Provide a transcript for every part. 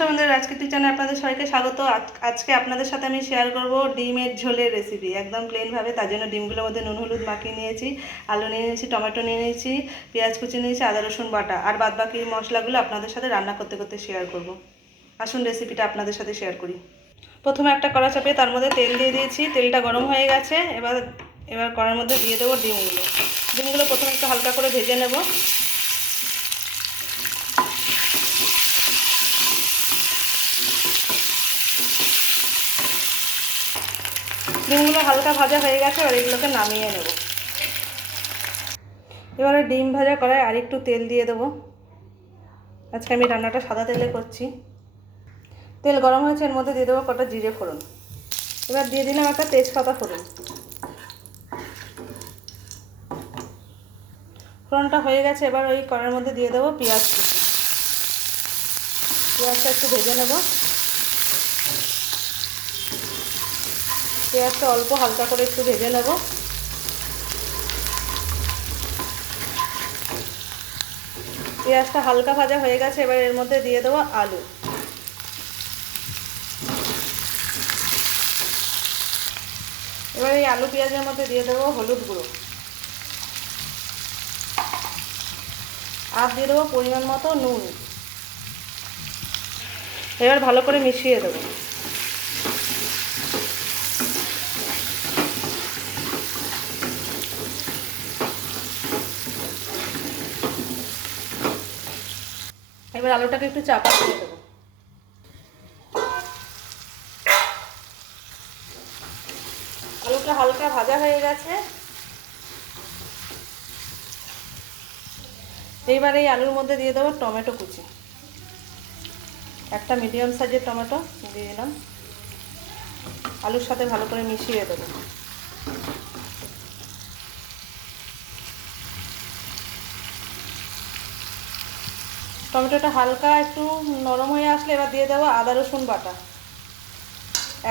আমাদের আজকের টিচারে আপনাদের সবাইকে স্বাগত। আজ- আজকে আপনাদের সাথে আমি শেয়ার করব ডিমের ঝোলের রেসিপি একদম প্লেনভাবে তার জন্য ডিমগুলোর মধ্যে নুন, হলুদ মাখিয়ে নিয়েছি, আলু নিয়ে নিয়েছি, টমেটো নিয়ে নিয়েছি, পেঁয়াজ কুচি নিয়েছি, আদা, রসুন, বাটা। আর বাদ বাকি মশলাগুলো আপনাদের সাথে রান্না করতে করতে শেয়ার করব। আসুন রেসিপিটা আপনাদের সাথে শেয়ার করি। প্রথমে একটা কড়া চাপিয়ে তার মধ্যে তেল দিয়ে দিয়েছি। তেলটা গরম হয়ে গেছে। এবার এবার কড়ার মধ্যে দিয়ে দেবো ডিমগুলো। ডিমগুলো প্রথমে একটু হালকা করে ভেজে নেব। ডিমগুলো হালকা ভাজা হয়ে গেছে আর এগুলোকে নামিয়ে নেব। এবারে ডিম ভাজা করায় আর একটু তেল দিয়ে দেবো। আজকে আমি রান্নাটা সাদা তেলে করছি। তেল গরম হয়েছে, এর মধ্যে দিয়ে দেবো কটা জিরে ফোড়ন। এবার দিয়ে দিলাম একটা তেজপাতা ফোড়ন। ফোড়নটা হয়ে গেছে, এবার ওই কড়ার মধ্যে দিয়ে দেবো পেঁয়াজ কুচি। পেঁয়াজটা একটু ভেজে নেব। পেঁয়াজটা অল্প হালকা করে একটু ভেজে নেব। পেঁয়াজটা হালকা ভাজা হয়ে গেছে, এবার এর মধ্যে দিয়ে দেবো আলু। এবার এই আলু পেঁয়াজের মধ্যে দিয়ে দেবো হলুদ গুঁড়ো। আর দিয়ে দেবো পরিমাণ মতো নুন। এবার ভালো করে মিশিয়ে দেবো। এবার আলুটাকে একটু চাপা দিয়ে দেবো। আলুটা হালকা ভাজা হয়ে গেছে। এইবার এই আলুর মধ্যে দিয়ে দেবো টমেটো কুচি। একটা মিডিয়াম সাইজের টমেটো, দিয়ে দিলাম। আলুর সাথে ভালো করে মিশিয়ে দেবো। টমেটোটা হালকা একটু নরম হয়ে আসলে এবার দিয়ে দেবো আদা, রসুন বাটা,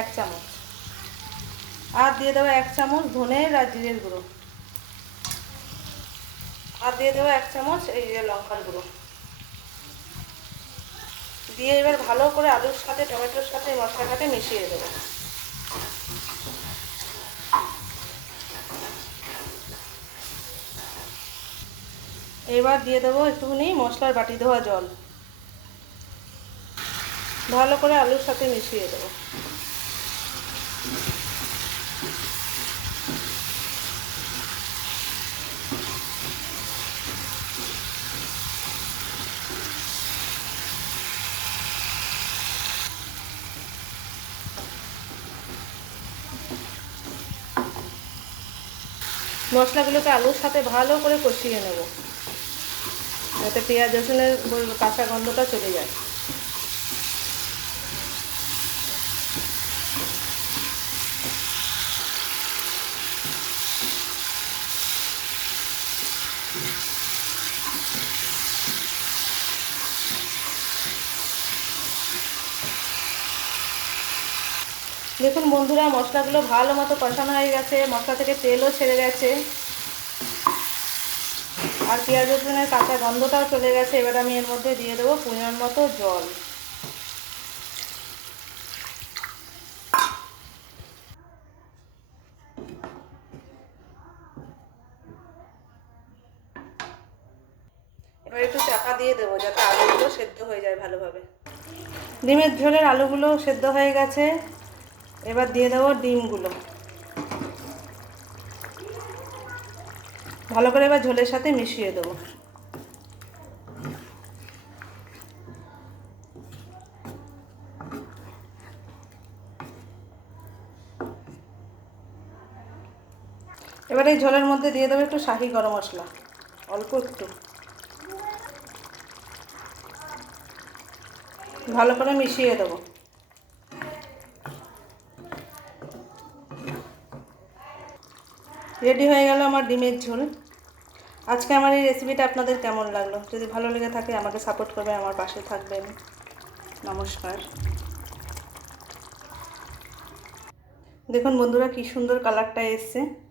এক চামচ। আর দিয়ে দেবো এক চামচ ধনের আর জিরের গুঁড়ো। আর দিয়ে দেবো এক চামচ এই যে লঙ্কার গুঁড়ো। দিয়ে এবার ভালো করে আলুর সাথে, টমেটোর সাথে মশলাটাকে মিশিয়ে দেবো। এবার দিয়ে দেবো একটুখানি মশলার বাটি ধোয়া জল। ভালো করে আলুর সাথে মিশিয়ে দেবো। মশলাগুলোকে আলুর সাথে ভালো করে কষিয়ে নেব। যাতে পেঁয়াজ, রসুনের কাঁচা গন্ধটা চলে যায়। দেখুন বন্ধুরা, মশলাগুলো ভালো মতো কষানো হয়ে গেছে, মশলা থেকে তেলও ছেড়ে গেছে। আর পেঁয়াজ রসুনের কাঁচা গন্ধটাও চলে গেছে, এবার আমি এর মধ্যে দিয়ে দেবো পরিমাণ মতো জল। এবার একটু দিয়ে দেবো যাতে আলুগুলো সেদ্ধ হয়ে যায় ভালোভাবে। ডিমের ঝোলের আলুগুলো সেদ্ধ হয়ে গেছে, এবার দিয়ে দেবো ডিমগুলো। ভালো করে এবার ঝোলের সাথে মিশিয়ে দেবো। এবার এই ঝোলের মধ্যে দিয়ে দেবো একটু শাহি গরম মশলা, অল্প একটু। ভালো করে মিশিয়ে দেবো। রেডি হয়ে গেল আমার ডিমের ঝোল। আজকে আমার এই রেসিপিটা আপনাদের কেমন লাগল? যদি ভালো লেগে থাকে, আমাকে সাপোর্ট করবে, আমার পাশে থাকবেন। নমস্কার। দেখুন বন্ধুরা, কি সুন্দর কালারটা এসছে।